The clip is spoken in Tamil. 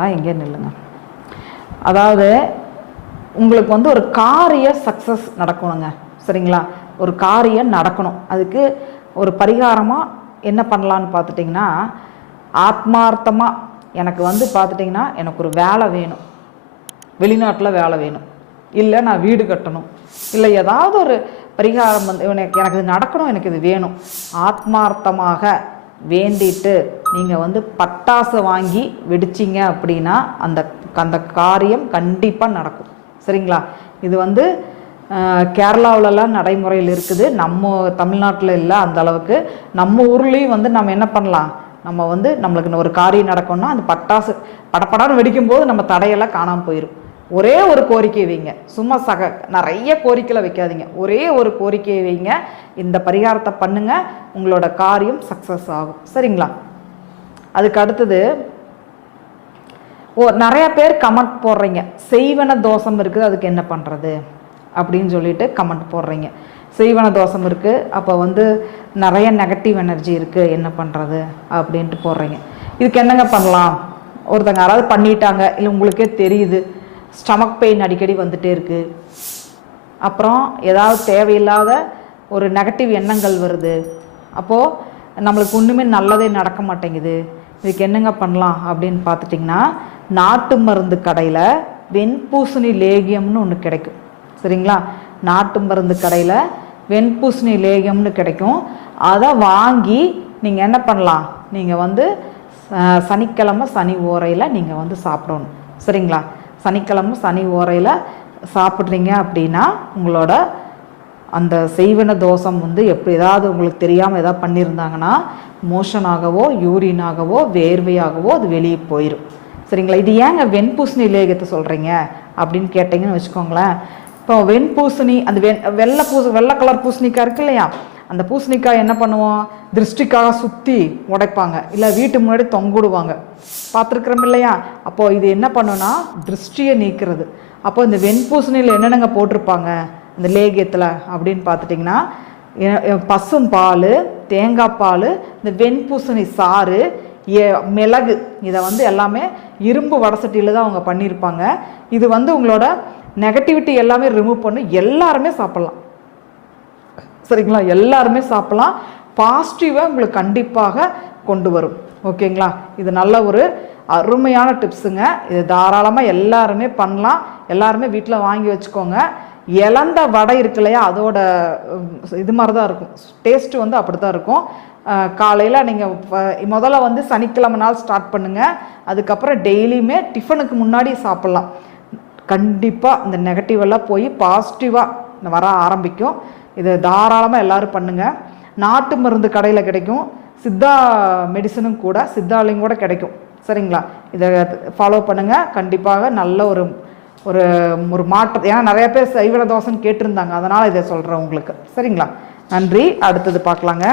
தான் எங்கே நில்லுங்க. அதாவது உங்களுக்கு வந்து ஒரு காரிய சக்ஸஸ் நடக்கணுங்க. சரிங்களா? ஒரு காரியம் நடக்கணும். அதுக்கு ஒரு பரிகாரமாக என்ன பண்ணலான்னு பார்த்துட்டிங்கன்னா ஆத்மார்த்தமாக எனக்கு வந்து பார்த்துட்டிங்கன்னா எனக்கு ஒரு வேலை வேணும். வெளிநாட்டில் வேலை வேணும். இல்லை நான் வீடு கட்டணும். இல்லை ஏதாவது ஒரு பரிகாரம் வந்து எனக்கு எனக்கு இது நடக்கணும் எனக்கு இது வேணும். ஆத்மார்த்தமாக வேண்டிட்டு நீங்கள் வந்து பட்டாசு வாங்கி வெடிச்சிங்க அப்படின்னா அந்த அந்த காரியம் கண்டிப்பாக நடக்கும். சரிங்களா? இது வந்து கேரளாவிலலாம் நடைமுறையில் இருக்குது. நம்ம தமிழ்நாட்டில் இல்லை அந்த அளவுக்கு. நம்ம ஊர்லேயும் வந்து நம்ம என்ன பண்ணலாம்? நம்ம வந்து நம்மளுக்கு ஒரு காரியம் நடக்கணும்னா அந்த பட்டாசு படப்படான்னு வெடிக்கும்போது நம்ம தடையெல்லாம் காணாமல் போயிடும் ஒரே ஒரு கோரிக்கை வைங்க. சும்மா சக நிறைய கோரிக்கைகளை வைக்காதீங்க. ஒரே ஒரு கோரிக்கையை வைங்க. இந்த பரிகாரத்தை பண்ணுங்க. உங்களோட காரியம் சக்ஸஸ் ஆகும். சரிங்களா? அதுக்கு அடுத்தது ஓ நிறைய பேர் கமெண்ட் போடுறீங்க. செய்வன தோஷம் இருக்குது அதுக்கு என்ன பண்ணுறது அப்படின்னு சொல்லிட்டு கமெண்ட் போடுறீங்க. செய்வன தோஷம் இருக்குது அப்போ வந்து நிறைய நெகட்டிவ் எனர்ஜி இருக்குது என்ன பண்ணுறது அப்படின்ட்டு போடுறீங்க. இதுக்கு என்னங்க பண்ணலாம்? ஒருத்தங்க யாராவது பண்ணிட்டாங்க இல்லை உங்களுக்கே தெரியுது. ஸ்டமக் பெயின் அடிக்கடி வந்துகிட்டே இருக்குது அப்புறம் ஏதாவது தேவையில்லாத ஒரு நெகட்டிவ் எண்ணங்கள் வருது. அப்போது நம்மளுக்கு ஒன்றுமே நல்லதே நடக்க மாட்டேங்குது. இதுக்கு என்னங்க பண்ணலாம் அப்படின்னு பார்த்துட்டிங்கன்னா நாட்டு மருந்து கடையில் வெண்பூசணி லேகியம்னு ஒன்று கிடைக்கும். சரிங்களா? நாட்டு மருந்து கடையில் வெண்பூசணி லேகியம்னு கிடைக்கும். அதை வாங்கி நீங்கள் என்ன பண்ணலாம்? நீங்கள் வந்து சனிக்கிழமை சனி ஓரையில் நீங்கள் வந்து சாப்பிடணும். சரிங்களா? சனிக்கிழமை சனி ஓரையில் சாப்பிட்றீங்க அப்படின்னா உங்களோட அந்த செய்வன தோஷம் வந்து எப்படி ஏதாவது உங்களுக்கு தெரியாமல் ஏதாவது பண்ணியிருந்தாங்கன்னா மோஷனாகவோ யூரினாகவோ வேர்வையாகவோ அது வெளியே போயிடும் சரிங்களா? இது ஏங்க வெண்பூசணி லேகத்தை சொல்கிறீங்க அப்படின்னு கேட்டிங்கன்னு வச்சுக்கோங்களேன். இப்போ வெண்பூசணி அந்த வெ வெள்ளை பூச வெள்ளை கலர் பூசணிக்காய் இருக்கு இல்லையா? அந்த பூசணிக்காய் என்ன பண்ணுவோம்? திருஷ்டிக்காக சுற்றி உடைப்பாங்க. இல்லை வீட்டு முன்னாடி தொங்குடுவாங்க. பார்த்துருக்குறோம் இல்லையா? அப்போது இது என்ன பண்ணுன்னா திருஷ்டியை நீக்கிறது. அப்போ இந்த வெண்பூசணியில் என்னென்னங்க போட்டிருப்பாங்க? அந்த லேகியத்தில் அப்படின்னு பார்த்துட்டிங்கன்னா பசும் பால் தேங்காய் பால் இந்த வெண்பூசணி சாறு ஏ மிளகு இதை வந்து எல்லாமே இரும்பு வடசட்டியில் தான் அவங்க பண்ணியிருப்பாங்க. இது வந்து உங்களோட நெகட்டிவிட்டி எல்லாமே ரிமூவ் பண்ணி எல்லாருமே சாப்பிட்லாம். சரிங்களா? எல்லாருமே சாப்பிடலாம். பாசிட்டிவாக உங்களுக்கு கண்டிப்பாக கொண்டு வரும். ஓகேங்களா? இது நல்ல ஒரு அருமையான டிப்ஸுங்க இது தாராளமாக எல்லாருமே பண்ணலாம். எல்லாருமே வீட்டில் வாங்கி வச்சுக்கோங்க. இழந்த வடை இருக்கு இல்லையா? அதோட இது மாதிரி தான் இருக்கும். டேஸ்ட்டு வந்து அப்படி தான் இருக்கும் காலையில் நீங்கள் முதல்ல வந்து சனிக்கிழமை நாள் ஸ்டார்ட் பண்ணுங்கள் அதுக்கப்புறம் டெய்லியுமே டிஃபனுக்கு முன்னாடி சாப்பிட்லாம். கண்டிப்பாக இந்த நெகட்டிவெல்லாம் போய் பாசிட்டிவாக வர ஆரம்பிக்கும். இதை தாராளமாக எல்லோரும் பண்ணுங்கள் நாட்டு மருந்து கடையில் கிடைக்கும். சித்தா மெடிசனும் கூட சித்தாலையும் கூட கிடைக்கும். சரிங்களா? இதை ஃபாலோ பண்ணுங்கள் கண்டிப்பாக நல்ல ஒரு ஒரு ஒரு மாற்றம். ஏன்னா நிறைய பேர் சைவன தோசைன்னு கேட்டிருந்தாங்க. அதனால் இதை சொல்கிறேன் உங்களுக்கு. சரிங்களா? நன்றி. அடுத்தது பார்க்கலாங்க.